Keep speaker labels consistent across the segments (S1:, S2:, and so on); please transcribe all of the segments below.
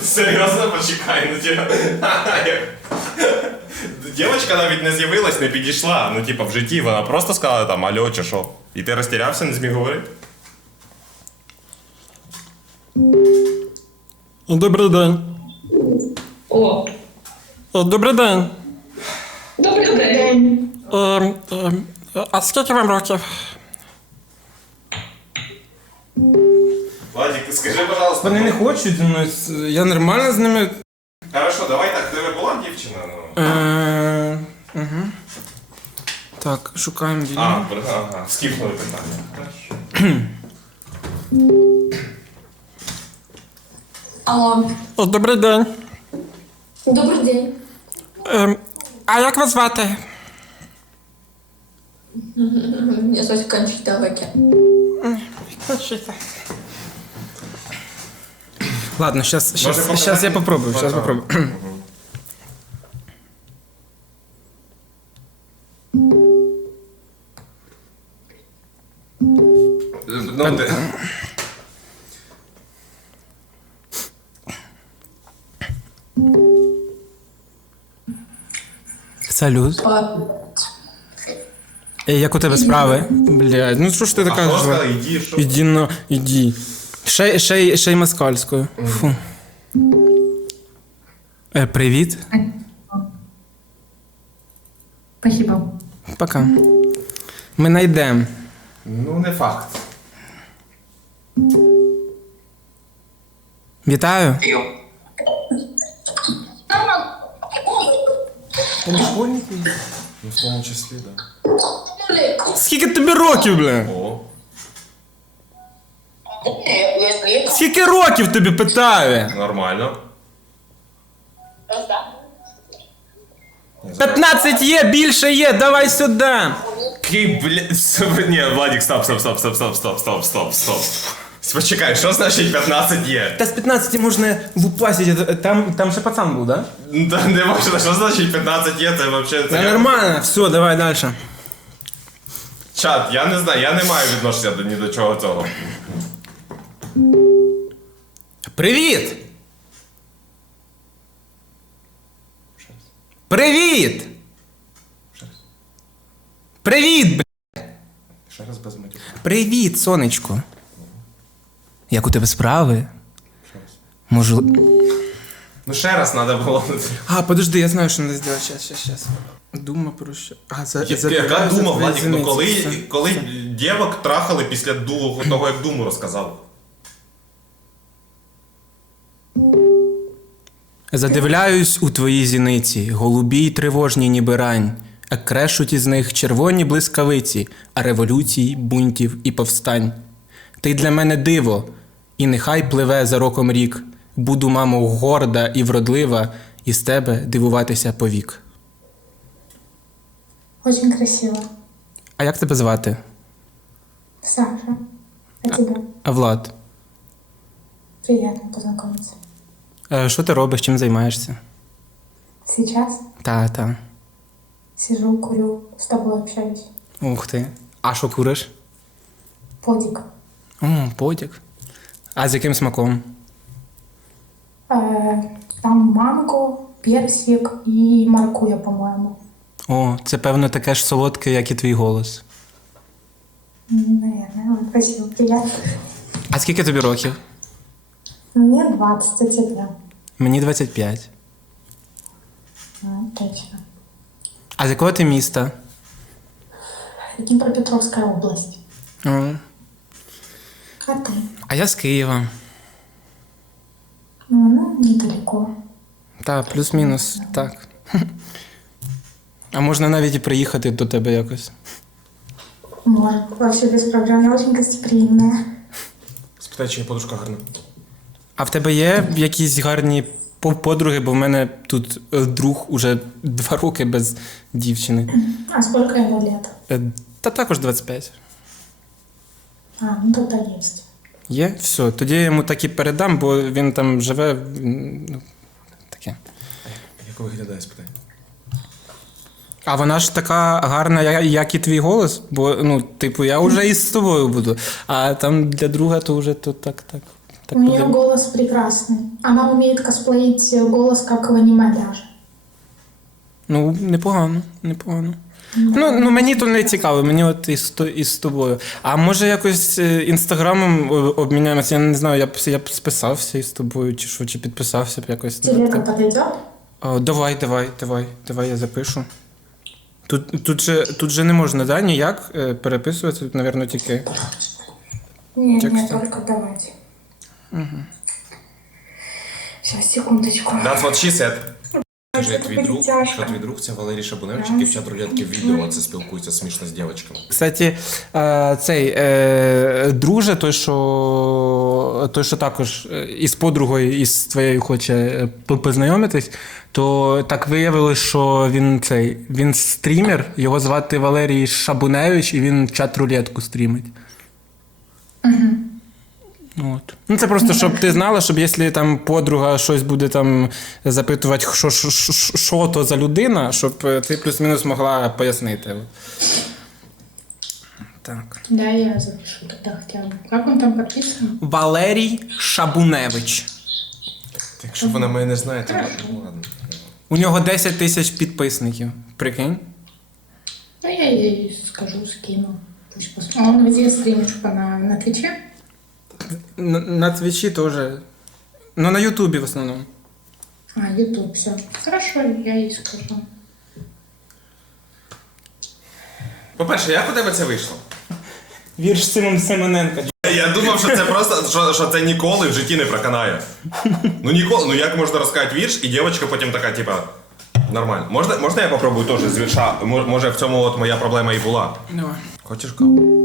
S1: Серйозно, почекай, ну типа. Дівчинка навіть не з'явилась, не підійшла. Ну, типа, в житті вона просто сказала там алло чи що. І ти розтірявся, не зміг говорити?
S2: Добрий день.
S3: О,
S2: Добрий день.
S3: добрий день.
S2: А скільки вам років?
S1: Владик, ти скажи, пожалуйста.
S2: Вони не хочуть, ну, я нормально з ними.
S1: Хорошо, давай так, в тебе була дівчина? Ну.
S2: Так, шукаємо вільно.
S1: Ага, скіпнули питання.
S3: Алло,
S2: Добрий день.
S3: добрий день.
S2: А як вас звати?
S3: Меня зовут Кончита Веке.
S2: Ладно, сейчас я попробую. Сейчас попробую.
S1: Ну, ти...
S2: Салют. Як у тебе справи? Блядь, ну що ж ти така
S1: А що
S2: жива?
S1: сказала? Іди, що?
S2: Іди на, іди. Ще й москальською. Фу. Привіт.
S3: Спасибо.
S2: Пока. Ми найдем.
S1: Ну, не факт.
S2: Вітаю.
S1: Ну, в тому числі, да.
S2: Скільки тобі років, бля?
S1: О.
S2: Скільки років тобі питаю?
S1: Нормально.
S2: 15 є, більше є, давай сюди.
S1: Який, ні, Владик, стоп. Почекай, що значить 15 є?
S2: Та з 15 можна лупасити, там ще пацан був, да?
S1: Та не можна, що значить 15 є, це взагалі...
S2: Та нормально, все, давай далі.
S1: Чат, я не знаю, я не маю відношення ні до чого цього.
S2: Привіт! Привіт! Привіт, бля!
S1: Ще раз без матюка.
S2: Привіт, сонечко. Як у тебе справи? Можу...
S1: Ну ще раз треба було.
S2: А, подожди, я знаю, що треба зробити. Щас. Дума про що...
S1: Яка дума, Владик? Ну коли дівок трахали після того, як думу розказав?
S2: Задивляюсь у твої зіниці, голубі й тривожні ніби рань, а крешуть із них червоні блискавиці, а революцій, бунтів і повстань. Ти для мене диво, і нехай пливе за роком рік, буду, мамо, горда і вродлива, і з тебе дивуватися повік.
S4: Очень красиво.
S2: А як тебе звати?
S4: Саша, а тебя?
S2: А Влад.
S4: Приятно познакомиться.
S2: Що ти робиш, чим займаєшся?
S4: Сейчас
S2: Та.
S4: сижу, курю, с тобой общаюсь.
S2: Ух ти. А що куриш?
S4: Подик.
S2: Потяг. А з яким смаком?
S4: Там манго, персик и маркуя, по-моему.
S2: О, це певно таке ж солодке, як і твій голос.
S4: Наверное, спасибо, приятно.
S2: А скільки тобі років?
S4: Мне 20, а тебе?
S2: Мені 25.
S4: Точно.
S2: А з якого ти міста?
S4: Днепропетровская область.
S2: О.
S4: А ты?
S2: А я з Києва.
S4: Ну, недалеко.
S2: Та, плюс-мінус, так. А можна навіть і приїхати до тебе якось.
S4: Может, вообще без проблем. Я очень гостеприимная.
S1: Спитай, чи подушка гарна.
S2: А в тебе є якісь гарні подруги, бо в мене тут друг уже 2 роки без дівчини.
S4: А сколько ему лет?
S2: Та також 25.
S4: Ну тогда есть.
S2: Є? Все, тоді я йому так і передам, бо він там живе. Ну, таке.
S1: Як виглядає, спитай?
S2: А вона ж така гарна, як і твій голос, бо, ну, типу, я вже із тобою буду. А там для друга то вже то так.
S4: У нее голос прекрасный. Она умеет косплеить голос, как в аниме даже.
S2: Ну, непогано, непогано. Ну, мені то не цікаво, мені от із тобою. А може якось інстаграмом обміняємося, я не знаю, я б списався із тобою, чи що, чи підписався б якось.
S4: Тебе это подойдет?
S2: Давай, я запишу. Тут же не можна, да, ніяк переписуватися, тут, мабуть, тільки.
S4: Нет,
S2: Текстом.
S4: только давайте. Сейчас, секундочку.
S1: That's what she said.
S4: Це буде тяжко.
S1: Твій друг це Валерій Шабуневич, який в чат рулетки в відео це спілкується смішно з дівчатками.
S2: Кстати, цей друже, той, що також із подругою, із твоєю хоче познайомитись, то так виявилось, що він стрімер, його звати Валерій Шабуневич, і він чат рулетку стрімить. От. Ну, це просто, щоб ти знала, щоб якщо там подруга щось буде там запитувати, що то за людина, щоб ти плюс-мінус могла пояснити. Так.
S4: Да, я запишу тогда хотя бы. Как он там подписан?
S2: Валерій Шабуневич.
S1: Якщо вона мене не знає, то ну ладно.
S2: У нього 10 тисяч підписників. Прикинь?
S4: Ну, я ей скажу, скину. Пусть посмотрит. А он где стримит, что на Твиче?
S2: На Твічі теж. Ну, на Ютубі в основному.
S4: А, Ютуб, все. Хорошо, я ей скажу.
S1: По-перше, як у тебе це вийшло?
S2: Вірш Симон Семененка.
S1: Я думав, що це просто, що це ніколи в житті не проканає. Ну ніколи, ну як можна розказати вірш, і дівчинка потім така, типа, нормально. Можна я попробую теж з вірша? Може в цьому от моя проблема і була?
S2: Давай.
S1: Хочеш каву?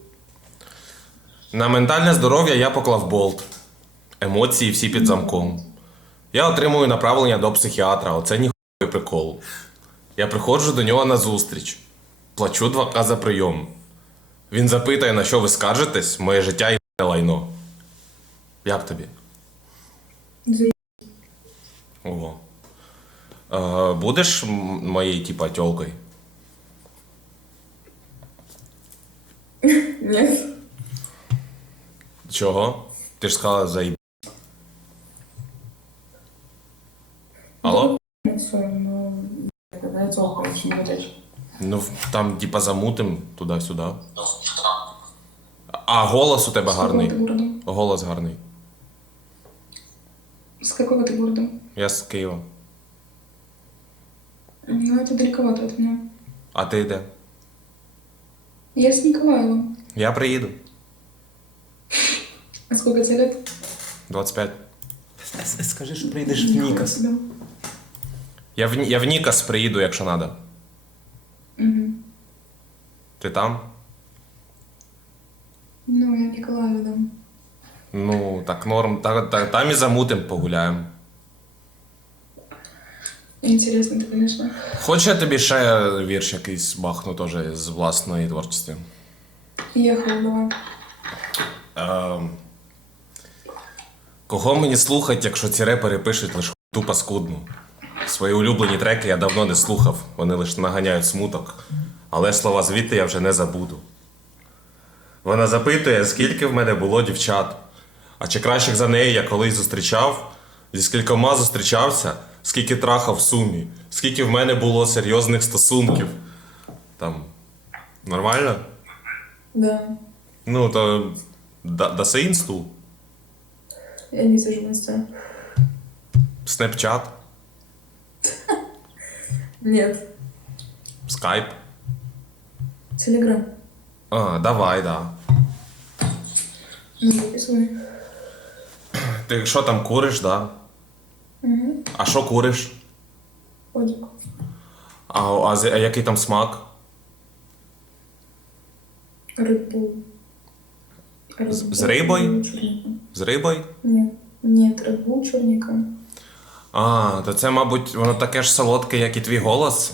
S1: На ментальне здоров'я я поклав болт. Емоції всі під замком. Я отримую направлення до психіатра, оце ніхуй прикол. Я приходжу до нього на зустріч. Плачу 2К за прийом. Він запитає, на що ви скаржитесь, моє життя і лайно. Як тобі? Ого. Будеш моєю, типа, тёлкою?
S3: Нет.
S1: Чого? Ти ж сказала заїб. Алло?
S3: Все, ну, когда я толку очень горячий.
S1: Ну, там, типа, замутим туди-сюди. А голос у тебе гарний.
S3: С какого ты города?
S1: Голос гарний.
S3: С какого ты города?
S1: Я з Києва.
S3: Ну, это далековато от меня.
S1: А ти де?
S3: Я с Николаева.
S1: Я приїду.
S3: А сколько тебе лет?
S1: 25.
S2: Скажи, що прийдеш в Нікас.
S3: Себе.
S1: Я в Нікас приїду, якщо треба.
S3: Угу.
S1: Ти там?
S3: Ну, я в Николаеве, да.
S1: Ну, так норм. Там і замутим, погуляємо.
S3: Интересно, ты, конечно.
S1: Хочеш я тобі ще вірш якийсь бахну теж з власної творчості?
S3: Ехал, давай.
S1: Кого мені слухать, якщо ці репери пишуть лише ту паскудну? Свої улюблені треки я давно не слухав, вони лише наганяють смуток. Але слова звідти я вже не забуду. Вона запитує, скільки в мене було дівчат. А чи кращих за неї я колись зустрічав? Зі скількома зустрічався, скільки трахав в сумі, скільки в мене було серйозних стосунків. Там. Нормально?
S3: Да.
S1: Ну, то даси інсту.
S3: Я не сижу в инсте.
S1: Снепчат,
S3: Нет.
S1: скайп.
S3: Телеграм.
S1: А, давай, да.
S3: Ну, записывай.
S1: Ти що там куриш, да?
S3: Угу.
S1: А що куриш?
S3: Подик.
S1: А який там смак?
S3: Рыбу.
S1: З рибою? З рибою?
S3: Нет. Нет, рыбу черника.
S1: А, то це, мабуть, воно таке ж солодке, як і твій голос?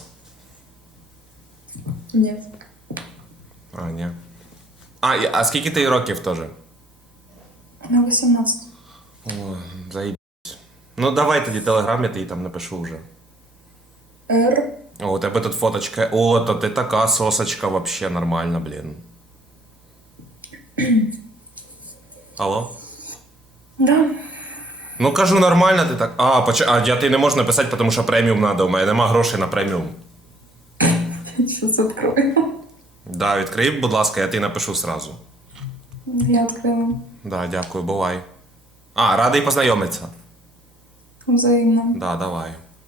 S3: Нет.
S1: А, ні. А скільки ти років теж?
S3: На 18.
S1: О, заїбсь. Ну, давай тоді телеграм, я тобі там напишу вже.
S3: Р.
S1: О, у тебе тут фоточка. О, то ти така сосочка вообще нормальна, блін. Алло?
S3: Да.
S1: Ну кажу, нормально ти так. А ти не можеш написати, тому що преміум треба. У мене нема грошей на преміум.
S3: Сейчас открою.
S1: Да, відкрий, будь ласка, я тобі напишу сразу.
S3: Я открыла.
S1: Да, дякую, бувай. Радий познайомитися.
S3: Взаимно.
S1: Да, давай.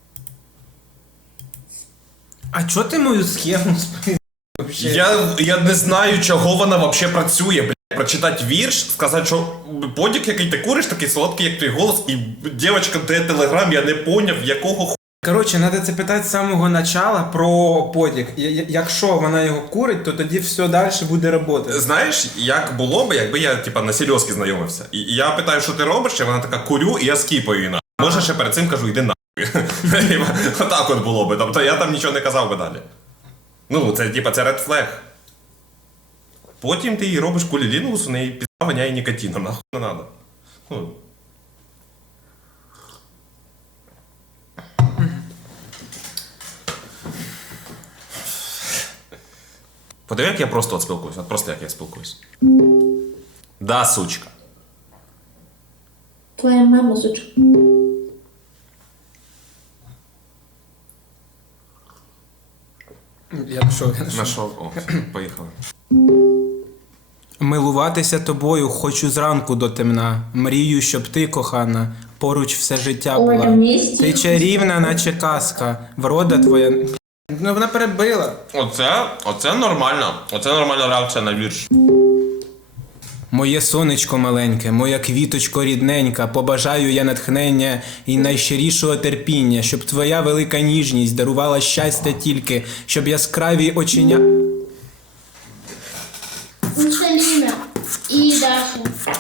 S2: А чо ти мою схему спи?
S1: Я не знаю, чого вона взагалі працює, блядь. Прочитати вірш, сказати, що подік, який ти куриш, такий солодкий, як твій голос, і дівчинка, де телеграм, я не поняв, якого
S2: Коротше, треба це питати з самого начала про подік. Якщо вона його курить, то тоді все далі буде роботи.
S1: Знаєш, як було б, якби я типа на серйозки знайомився. І я питаю, що ти робиш, і вона така курю, і я скіпаю її на. Може, ще перед цим кажу, йди нахуй. Отак от було би. Тобто я там нічого не казав би далі. Ну, це типа це ред флег. Потім ти їй робиш кулілінгус, у неї пізда воняє нікотином, нахуй не надо. Ну. Подиви, як я просто от спілкуюсь. От просто як я спілкуюсь. Да, сучка.
S4: Твоя мама, сучка.
S2: Я пішов.
S1: Нашов. О, поїхали.
S2: Милуватися тобою хочу зранку до темна. Мрію, щоб ти, кохана, поруч все життя
S4: Оля,
S2: була.
S4: вместе?
S2: Ти чарівна, наче казка. Врода твоя. Ну вона перебила.
S1: Оце нормально. Оце нормальна реакція на вірш.
S2: Моє сонечко маленьке, моя квіточко рідненька, побажаю я натхнення і найщирішого терпіння, щоб твоя велика ніжність дарувала щастя тільки, щоб яскраві оченя.
S4: Виталина и Даша.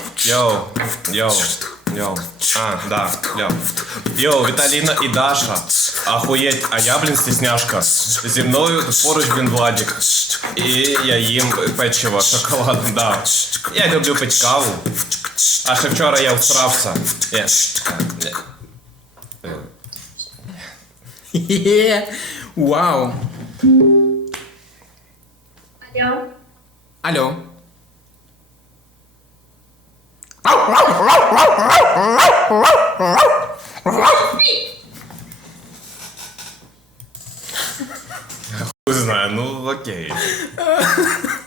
S1: Йоу. Да, Йоу, Віталіна і Даша. Ахуєть, а я, блін, стісняшка. Зі мною поруч, блін, Владик. І я їм печиво, шоколад, да. Я люблю пить каву. А ще вчора я всрався.
S2: Є. Вау.
S4: Алло.
S2: Алло.
S1: Не знаю, ну окей.